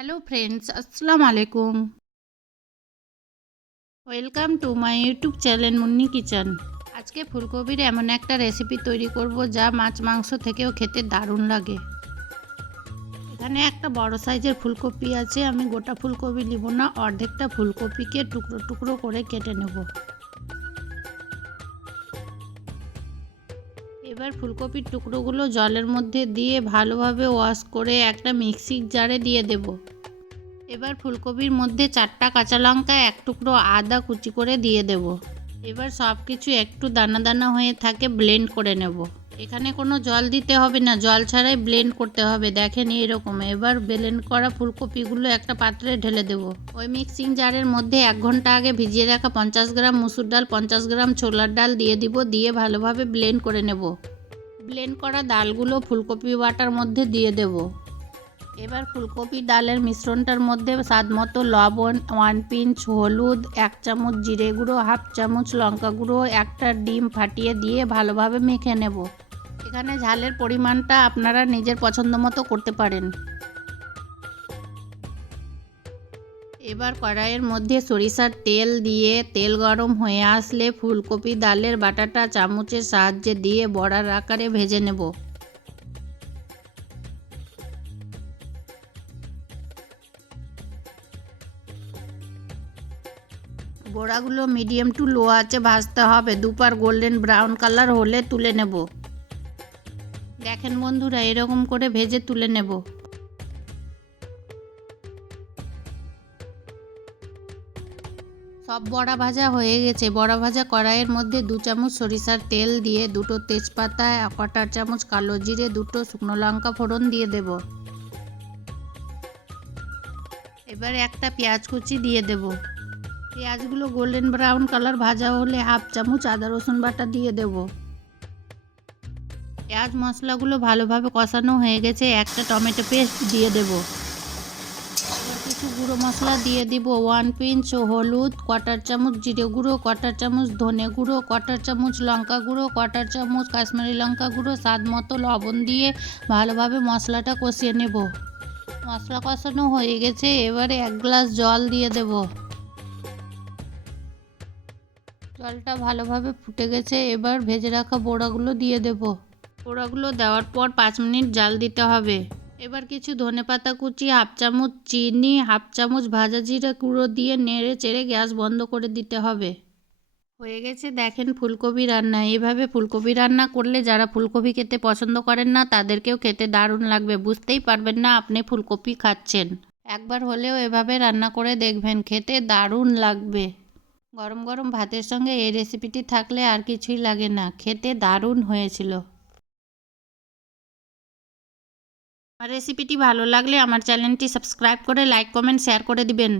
Hello friends, আসসালামু আলাইকুম। Welcome to my YouTube channel Munni kitchen. আজকে ফুলকপির এমন একটা রেসিপি তৈরি করব যা মাছ মাংস থেকেও খেতে দারুণ লাগে। এখানে একটা বড় সাইজের ফুলকপি আছে। আমি গোটা ফুলকপি নিব না, অর্ধেকটা ফুলকপিকে টুকরো টুকরো করে কেটে নেব। এবার ফুলকপির টুকরোগুলো জলের মধ্যে দিয়ে ভালোভাবে ওয়াশ করে একটা মিক্সির জারে দিয়ে দেব। এবার ফুলকপির মধ্যে 4টা কাঁচা লঙ্কা, এক টুকরো আদা কুচি করে দিয়ে দেব। এবার সব কিছু একটু দানা দানা হয়ে থাকে ব্লেন্ড করে নেব। এখানে কোনো জল দিতে হবে না, জল ছাড়াই ব্লেন্ড করতে হবে। দেখেন এরকম। এবার ব্লেন্ড করা ফুলকপিগুলো একটা পাত্রে ঢেলে দেব। ওই মিক্সিং জারের মধ্যে 1 ঘন্টা আগে ভিজিয়ে রাখা 50 গ্রাম মুসুর ডাল, 50 গ্রাম ছোলার ডাল দিয়ে দিব। দিয়ে ভালোভাবে ব্লেন্ড করে নেব। ব্লেন্ড করা ডালগুলো ফুলকপি বাটার মধ্যে দিয়ে দেব। এবার ফুলকপি ডালের মিশ্রণটার মধ্যে স্বাদ মতো লবণ, 1 পিঞ্চ হলুদ, 1 চামচ জিরে গুঁড়ো, 1/2 চামচ লঙ্কা গুঁড়ো, একটা ডিম ফাটিয়ে দিয়ে ভালোভাবে মেখে নেব। এখানে ঝালের পরিমাণটা আপনারা নিজের পছন্দ মতো করতে পারেন। এবার কড়াইয়ের মধ্যে সরিষার তেল দিয়ে তেল গরম হয়ে আসলে ফুলকপি ডালের বাটাটা চামচের সাহায্যে দিয়ে বড়ার আকারে ভেজে নেব। বড়াগুলো মিডিয়াম টু লো আঁচে ভাজতে হবে। দুপার গোল্ডেন ব্রাউন কালার হলে তুলে নেব। দেখেন বন্ধুরা, এরকম করে ভেজে তুলে নেব। সব বড়া ভাজা হয়ে গেছে। বড়া ভাজা কড়াইয়ের মধ্যে 2 চামচ সরিষার তেল দিয়ে 2টো তেজপাতা, 1/4 চামচ কালো জিরে, 2টো শুকনো লঙ্কা ফোড়ন দিয়ে দেব। এবার একটা পেঁয়াজ কুচি দিয়ে দেব। পেঁয়াজগুলো গোল্ডেন ব্রাউন কালার ভাজা হলে 1/2 চামচ আদা রসুন বাটা দিয়ে দেব। পেঁয়াজ মশলাগুলো ভালোভাবে কষানো হয়ে গেছে। একটা টমেটো পেস্ট দিয়ে দেব। এবার কিছু গুঁড়ো মশলা দিয়ে দিব। 1 পিঞ্চ হলুদ, 1/4 চামচ জিরে গুঁড়ো, 1/4 চামচ ধনে গুঁড়ো, 1/4 চামচ লঙ্কা গুঁড়ো, 1/4 চামচ কাশ্মীরি লঙ্কা গুঁড়ো, স্বাদ মতো লবণ দিয়ে ভালোভাবে মশলাটা কষিয়ে নেব। মশলা কষানো হয়ে গেছে। এবারে 1 গ্লাস জল দিয়ে দেব। জলটা ভালোভাবে ফুটে গেছে। এবার ভেজে রাখা বড়াগুলো দিয়ে দেব। বড়াগুলো দেওয়ার পর 5 মিনিট জাল দিতে হবে। এবার কিছু ধনেপাতা কুচি, 1/2 চামচ চিনি, 1/2 চামচ ভাজা জিরা গুঁড়ো দিয়ে নেড়ে চেড়ে গ্যাস বন্ধ করে দিতে হবে। হয়ে গেছে দেখেন ফুলকপি রান্না। এভাবে ফুলকপি রান্না করলে যারা ফুলকপি খেতে পছন্দ করেন না তাদেরকেও খেতে দারুণ লাগবে। বুঝতেই পারবেন না আপনি ফুলকপি খাচ্ছেন। একবার হলেও এভাবে রান্না করে দেখবেন, খেতে দারুণ লাগবে। গরম গরম ভাতের সঙ্গে এই রেসিপিটি থাকলে আর কিছুই লাগে না। খেতে দারুণ হয়েছিল। আমার রেসিপিটি ভালো লাগলে আমার চ্যানেলটি সাবস্ক্রাইব করে লাইক কমেন্ট শেয়ার করে দিবেন।